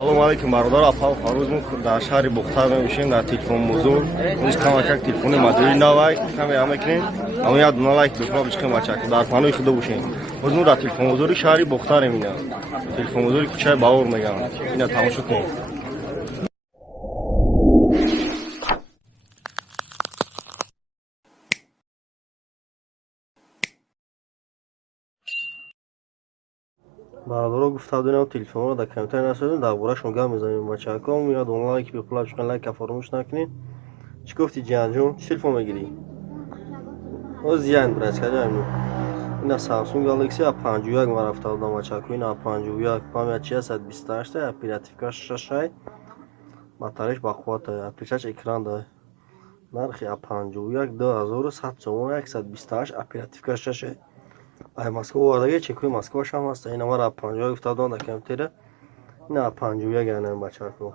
Салом алейкум бародар апал ҳаррӯз дар шаҳри Бухта мешем дар телефонбозор иш камакак телефони модели навай камера мекунем амояд налайк душма бишкем бачак дар панои худо бошем боз мо дар телефонбозори шаҳри Бухта ремина телефонбозори кӯчаи Бавор мегам ина тамошо кунем. бародаро гуфта будем телефонро дар компютер насозем дар борашон гап мезанем бачакам яд онлайн ки бепула бишкан лайка фаромӯш накунед. Чӣ гуфти ҷиянҷон чӣ телефон мегирӣ оз зиян брачкаҷам ина Samsung Galaxy A51 ма рафта будам бачако ина A51 памяти 628 оперативка 6 батареяш бақувват апликач экран дорад нархи A51 2100 сомон 128 оперативка 6 ай Москва овардаги чекои Москваш ҳам ҳаст ина мара A51 гуфта будам дар компютера ина A51 янам бачако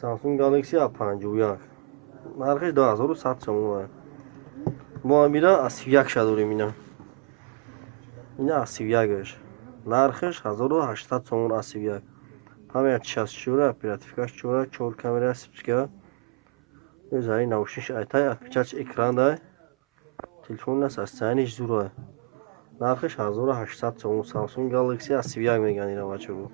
Samsung Galaxy A51 нархиш 2100 сомон мо мира A31 ша дорем ина A31 нархиш 1800 сомон A31 памяти 64 оперативкаш 4 камера сипчка езаи наушниш айтай апликач экран дай телефон на состояниш зура нархиш 1800 сомон Samsung Galaxy A31 меган ина бачаго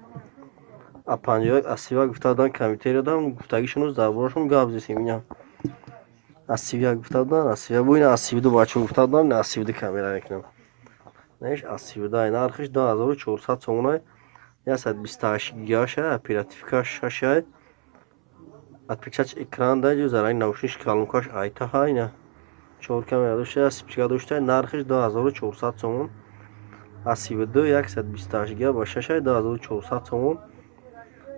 A51 A31 гуфта будам компютер дам гуфтагишон дар борашон гап зесем ина A31 гуфта будам A31 бо ина A32 бачаго гуфта будам ина A32 камера мекунам неш A32 нархиш 2400 сомон 128 гигаш оперативка 6 апликач экран дай езаи наушниш калонкаш айта ина 4 камера дошта сипчка дошта нархиш 2400 сомон A32 128 гига ба 6 2400 сомон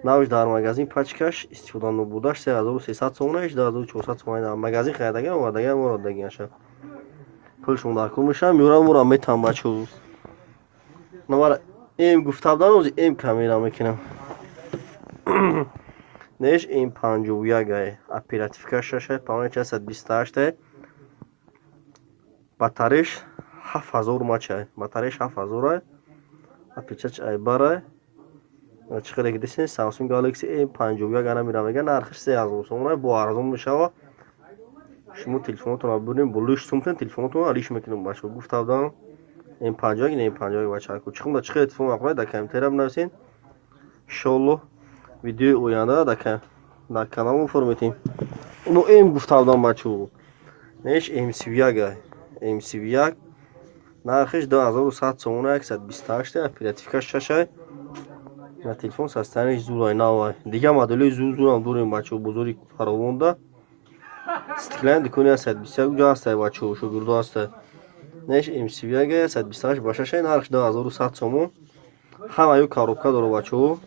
навш дар магазин пачкаш истифода набудаш 3300 сомон 2400 сомон магазин хайдаган овардаган моро дагинаша пулшон дар кум мешам мёрам моро метам бачо номер м гуфта будам ози м камера мекунам неш M51 оперативка 6 памяти 128 батареяш 7000 мача батареяш 7000 апликач айбара чиқаре ки десен Samsung Galaxy M51 ана мира мега нархиш 3000 сомон бо арзон мешава шумо телефонотон бурем бо лиш сумтен телефонотон алиш мекунем бачо гуфта будам M51 бачако чиқмда чиқаре телефон мақбай дар компютера бинависен иншоалло видеои оянда дар канал форметем ну м гуфта будам бачо неш M31 нархиш 2100 сомон 128 оперативка 6 на телефон состояниш зурай навай дига модели зурам дорем бачо бозори фаровонда стиклан дикони 121 ҷо аст бачо шогирдо аст неш M31 128 ба 6 нархиш 2100 сомон ҳама ё коробка дорад бачо